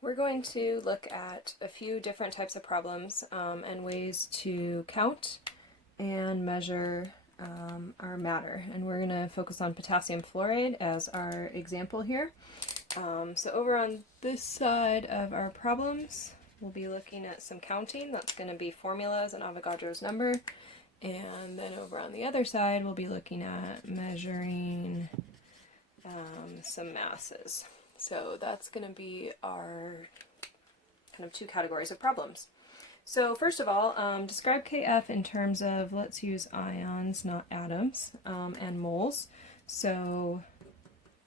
We're going to look at a few different types of problems and ways to count and measure our matter. And we're going to focus on potassium fluoride as our example here. So over on this side of our problems, we'll be looking at some counting. That's going to be formulas and Avogadro's number. And then over on the other side, we'll be looking at measuring some masses. So that's going to be our kind of two categories of problems. So first of all, describe Kf in terms of, let's use ions, not atoms, and moles. So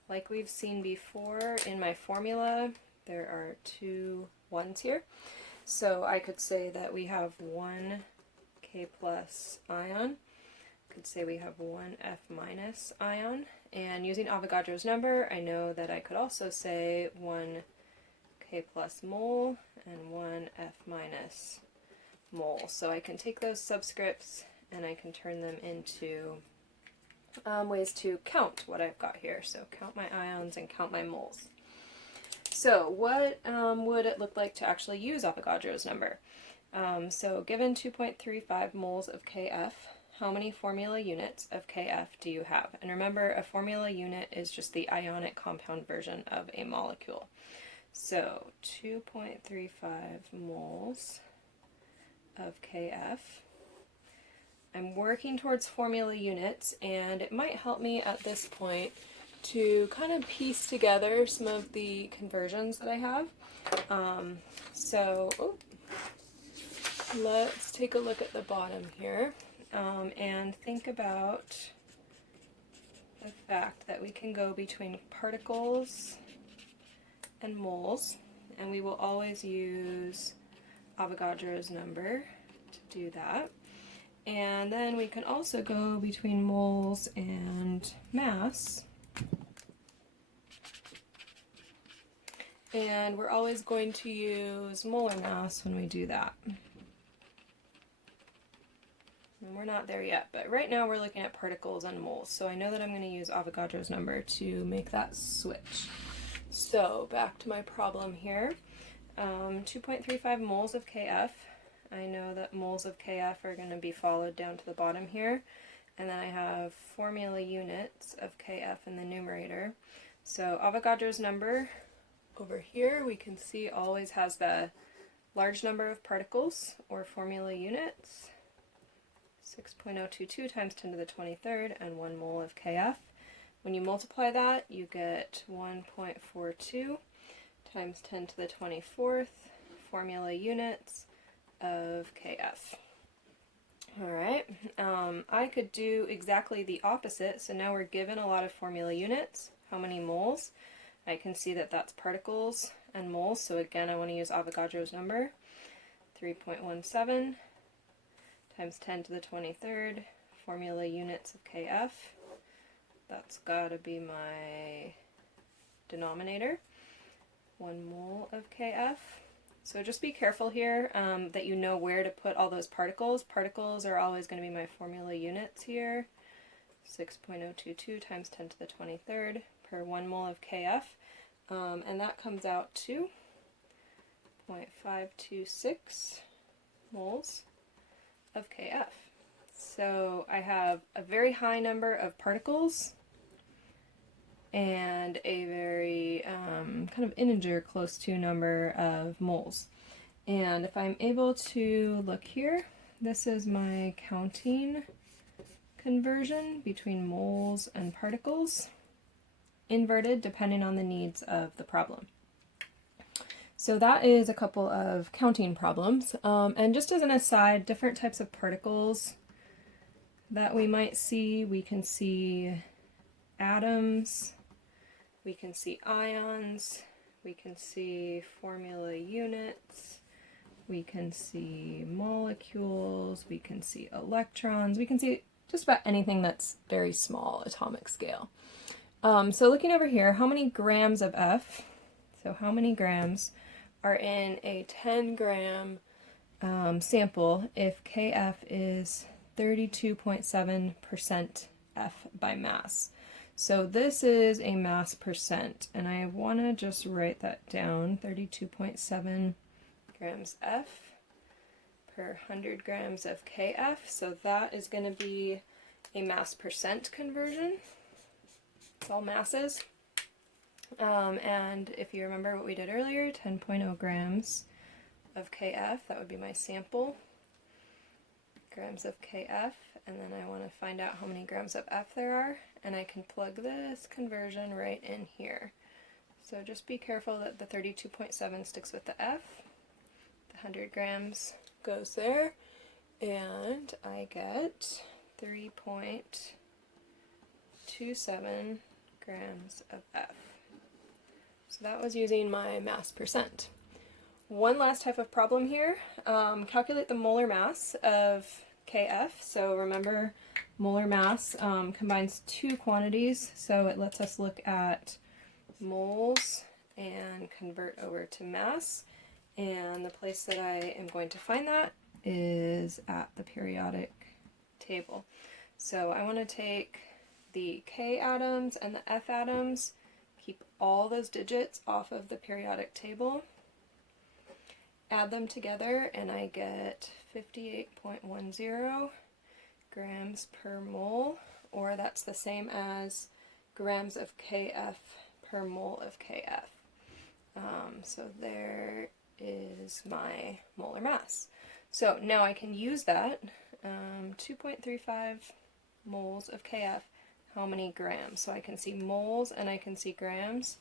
like we've seen before in my formula, there are two ones here. So I could say that we have one K plus ion. I could say we have one F minus ion. And using Avogadro's number, I know that I could also say 1 K plus mole and 1 F minus mole. So I can take those subscripts and I can turn them into ways to count what I've got here. So count my ions and count my moles. So what would it look like to actually use Avogadro's number? So given 2.35 moles of Kf, how many formula units of Kf do you have? And remember, a formula unit is just the ionic compound version of a molecule. So 2.35 moles of Kf. I'm working towards formula units, and it might help me at this point to kind of piece together some of the conversions that I have. Let's take a look at the bottom here. And think about the fact that we can go between particles and moles, and we will always use Avogadro's number to do that. And then we can also go between moles and mass, and we're always going to use molar mass when we do that. And we're not there yet, but right now we're looking at particles and moles, so I know that I'm going to use Avogadro's number to make that switch. So back to my problem here. 2.35 moles of Kf. I know that moles of Kf are going to be followed down to the bottom here, and then I have formula units of Kf in the numerator. So Avogadro's number over here we can see always has the large number of particles or formula units. 6.022 times 10 to the 23rd and 1 mole of Kf. When you multiply that, you get 1.42 times 10 to the 24th formula units of Kf. Alright, I could do exactly the opposite. So now we're given a lot of formula units. How many moles? I can see that that's particles and moles. So again, I want to use Avogadro's number. 3.17 times 10 to the 23rd formula units of Kf. That's got to be my denominator. 1 mole of Kf. So just be careful here that you know where to put all those particles. Particles are always going to be my formula units here. 6.022 times 10 to the 23rd per 1 mole of Kf. And that comes out to 0.526 moles of Kf. So I have a very high number of particles and a very kind of integer close to number of moles. And if I'm able to look here, this is my counting conversion between moles and particles, inverted depending on the needs of the problem. So that is a couple of counting problems. And just as an aside, different types of particles that we might see, we can see atoms, we can see ions, we can see formula units, we can see molecules, we can see electrons, we can see just about anything that's very small atomic scale. So looking over here, how many grams of F, so how many grams are in a 10 gram sample if Kf is 32.7% F by mass. So this is a mass percent, and I want to just write that down, 32.7 grams F per 100 grams of KF. So that is going to be a mass percent conversion. It's all masses. And if you remember what we did earlier, 10.0 grams of KF, that would be my sample. Grams of KF, and then I want to find out how many grams of F there are, and I can plug this conversion right in here. So just be careful that the 32.7 sticks with the F. The 100 grams goes there, and I get 3.27 grams of F. So that was using my mass percent. One last type of problem here, calculate the molar mass of KF. So remember, molar mass combines two quantities, so it lets us look at moles and convert over to mass. And the place that I am going to find that is at the periodic table. So I want to take the K atoms and the F atoms, keep all those digits off of the periodic table, add them together, and I get 58.10 grams per mole, or that's the same as grams of KF per mole of KF. So there is my molar mass. So now I can use that, 2.35 moles of KF, how many grams? So I can see moles and I can see grams.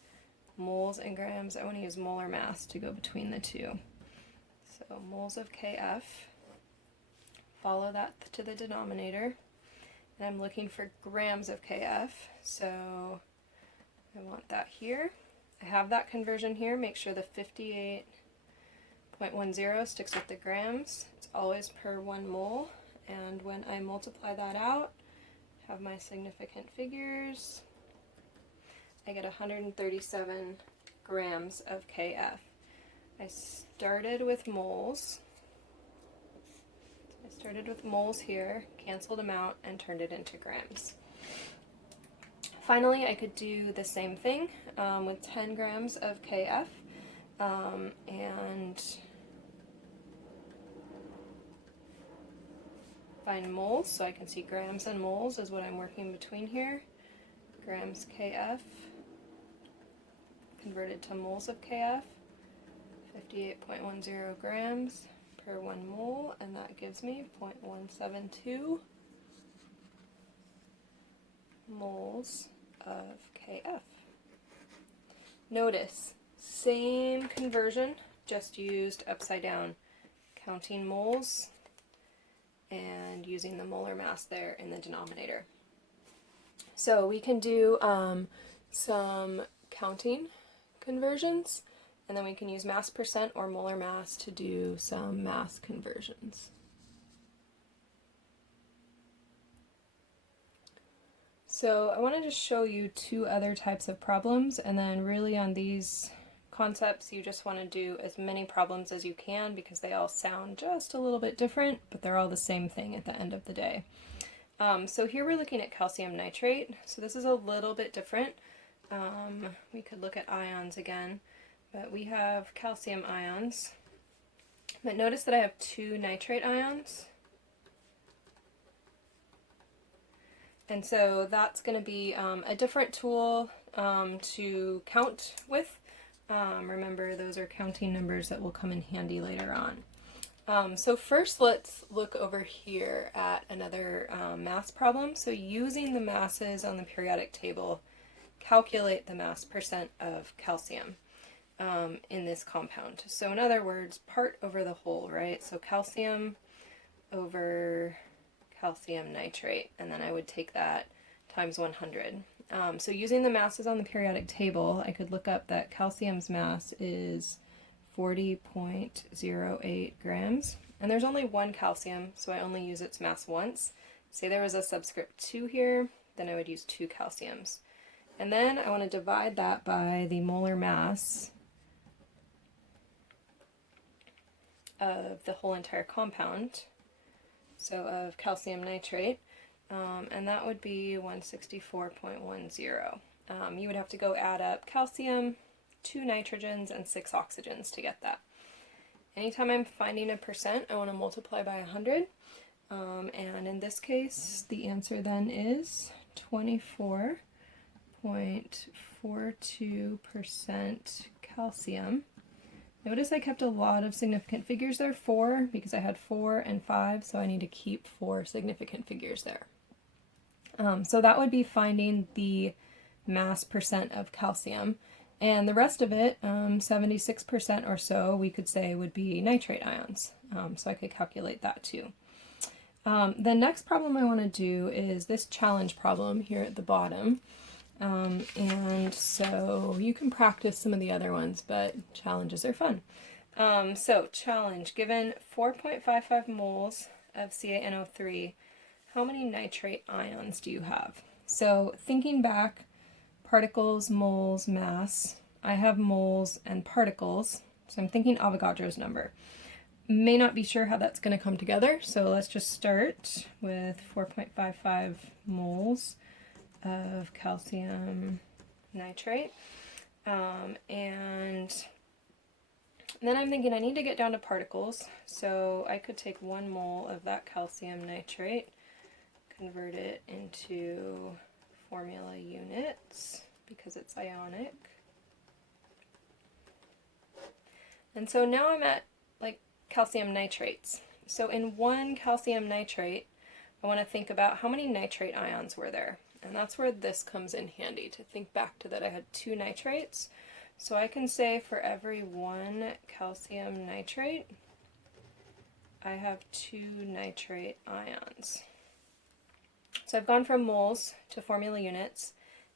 Moles and grams, I want to use molar mass to go between the two. So moles of KF, follow that to the denominator, and I'm looking for grams of KF, so I want that here. I have that conversion here. Make sure the 58.10 sticks with the grams. It's always per 1 mole, and when I multiply that out, have my significant figures, I get 137 grams of KF. I started with moles. I started with moles here, canceled them out, and turned it into grams. Finally, I could do the same thing with 10 grams of KF and find moles, so I can see grams and moles is what I'm working between here. Grams KF converted to moles of KF, 58.10 grams per 1 mole, and that gives me 0.172 moles of KF. Notice, same conversion, just used upside down, counting moles and using the molar mass there in the denominator. So we can do some counting conversions, and then we can use mass percent or molar mass to do some mass conversions. So I wanted to show you two other types of problems, and then really on these concepts you just want to do as many problems as you can because they all sound just a little bit different, but they're all the same thing at the end of the day. So here we're looking at calcium nitrate, so this is a little bit different. We could look at ions again, but we have calcium ions. But notice that I have two nitrate ions. And so that's going to be a different tool to count with. Remember, those are counting numbers that will come in handy later on. So first let's look over here at another mass problem. So using the masses on the periodic table, calculate the mass percent of calcium in this compound. So in other words, part over the whole, right? So calcium over calcium nitrate, and then I would take that times 100. So using the masses on the periodic table, I could look up that calcium's mass is 40.08 grams, and there's only one calcium, so I only use its mass once. Say there was a subscript 2 here, then I would use 2 calciums. And then I want to divide that by the molar mass of the whole entire compound, so of calcium nitrate, and that would be 164.10. You would have to go add up calcium, 2 nitrogens, and 6 oxygens to get that. Anytime I'm finding a percent, I want to multiply by 100. And in this case, the answer then is 24.42% calcium. Notice I kept a lot of significant figures there, 4, because I had 4 and 5, so I need to keep 4 significant figures there. So that would be finding the mass percent of calcium. And the rest of it, 76% or so, we could say would be nitrate ions. So I could calculate that too. The next problem I want to do is this challenge problem here at the bottom. And so you can practice some of the other ones, but challenges are fun. So challenge, given 4.55 moles of CaNO3, how many nitrate ions do you have? So thinking back, particles, moles, mass, I have moles and particles, so I'm thinking Avogadro's number. May not be sure how that's going to come together, so let's just start with 4.55 moles of calcium nitrate, and then I'm thinking I need to get down to particles, so I could take 1 mole of that calcium nitrate, convert it into formula units because it's ionic, and so now I'm at like calcium nitrates. So in 1 calcium nitrate, I want to think about how many nitrate ions were there. And that's where this comes in handy, to think back to that I had 2 nitrates. So I can say for every 1 calcium nitrate, I have 2 nitrate ions. So I've gone from moles to formula units,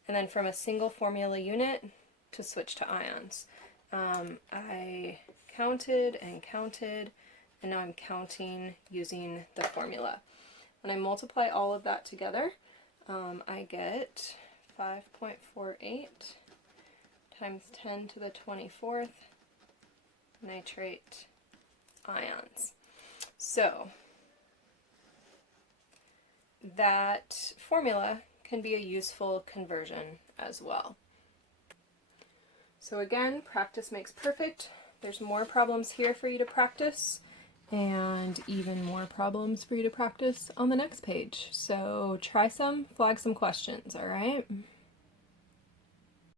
and then from a single formula unit to switch to ions. I counted and counted, and now I'm counting using the formula. When I multiply all of that together, I get 5.48 times 10 to the 24th nitrate ions. So that formula can be a useful conversion as well. So again, practice makes perfect. There's more problems here for you to practice, and even more problems for you to practice on the next page. So try some, flag some questions, all right?